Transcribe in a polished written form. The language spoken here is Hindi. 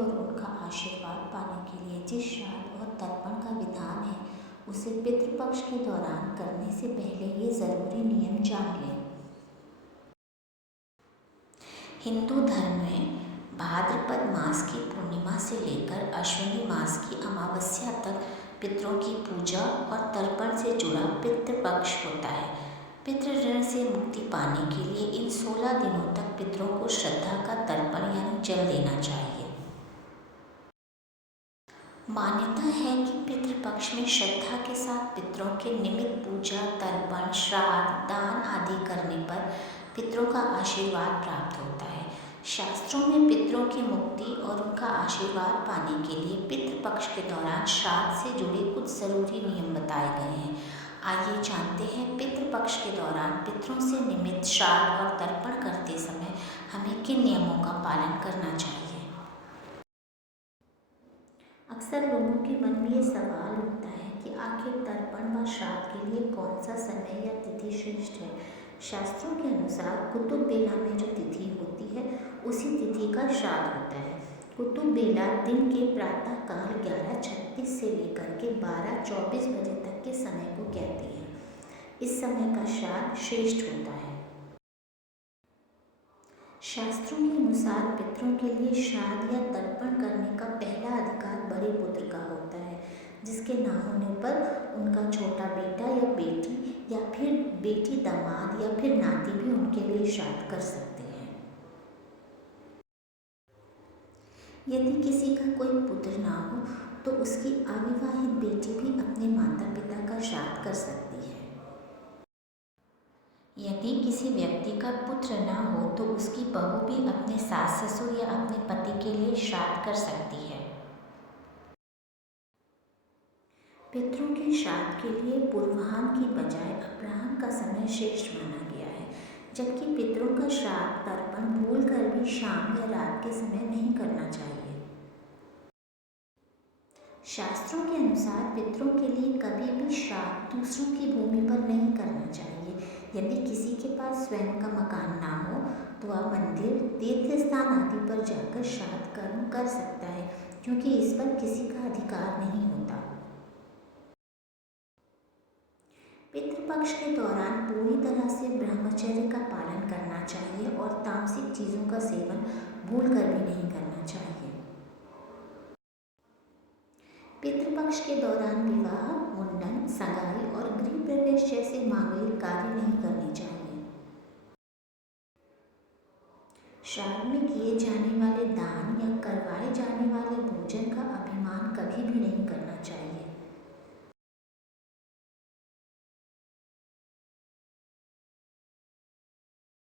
और उनका आशीर्वाद पाने के लिए जिस श्राद्ध और तर्पण का विधान है उसे पितृपक्ष के दौरान करने से पहले ये ज़रूरी नियम जान लें। हिंदू धर्म में भाद्रपद मास की पूर्णिमा से लेकर अश्विनी मास की अमावस्या तक पितरों की पूजा और तर्पण से जुड़ा पितृपक्ष होता है। पितृ ऋण से मुक्ति पाने के लिए इन 16 दिनों तक पितरों को श्रद्धा का तर्पण यानी जल देना चाहिए। मान्यता है कि पितृपक्ष में श्रद्धा के साथ पितरों के निमित्त पूजा, तर्पण, श्राद्ध, दान आदि करने पर पितरों का आशीर्वाद प्राप्त होता है। शास्त्रों में पितरों की मुक्ति और उनका आशीर्वाद पाने के लिए पितृपक्ष के दौरान श्राद्ध से जुड़े कुछ ज़रूरी नियम बताए गए हैं। आइए जानते हैं पितृपक्ष के दौरान पितरों से निमित्त श्राद्ध और तर्पण करते समय हमें किन नियमों का पालन करना चाहिए। अक्सर लोगों के मन में ये सवाल उठता है कि आखिर तर्पण व श्राद्ध के लिए कौन सा समय या तिथि श्रेष्ठ है। शास्त्रों के अनुसार कुतुब बेला में जो तिथि होती है उसी तिथि का श्राद्ध होता है। कुतुब बेला दिन के प्रातः काल 11:36 से लेकर के 12:24 बजे तक के समय को कहते हैं। इस समय का श्राद्ध श्रेष्ठ होता है। शास्त्रों के अनुसार पितरों के लिए श्राद्ध या तर्पण करने का पहला अधिकार बड़े पुत्र का होता है, जिसके ना होने पर उनका छोटा बेटा या बेटी या फिर बेटी दामाद या फिर नाती भी उनके लिए श्राद्ध कर सकते हैं। यदि किसी का कोई पुत्र ना हो तो उसकी अविवाहित बेटी भी अपने माता पिता का श्राद्ध कर सकती है। यदि किसी व्यक्ति का पुत्र न हो तो उसकी बहू भी अपने सास ससुर या अपने पति के लिए श्राद्ध कर सकती है। पितरों के श्राद्ध के लिए पूर्वाह्न की बजाय अपराह्न का समय श्रेष्ठ माना गया है, जबकि पितरों का श्राद्ध तर्पण भूलकर भी शाम या रात के समय नहीं करना चाहिए। शास्त्रों के अनुसार पितरों के लिए कभी भी श्राद्ध दूसरों की भूमि पर नहीं करना चाहिए। यदि किसी के पास स्वयं का मकान ना हो तो वह मंदिर, तीर्थ स्थान आदि पर जाकर श्राद्ध कर्म कर सकता है, क्योंकि इस पर किसी का अधिकार नहीं होता। पितृपक्ष के दौरान पूरी तरह से ब्रह्मचर्य का पालन करना चाहिए और तामसिक चीज़ों का सेवन भूलकर भी नहीं करना चाहिए। पितृपक्ष के दौरान विवाह, मुंडन, सगाई और गृह प्रवेश जैसे मांगलिक कार्य नहीं करने चाहिए। श्राद्ध में किए जाने वाले दान या करवाए जाने वाले भोजन का अभिमान कभी भी नहीं करना चाहिए।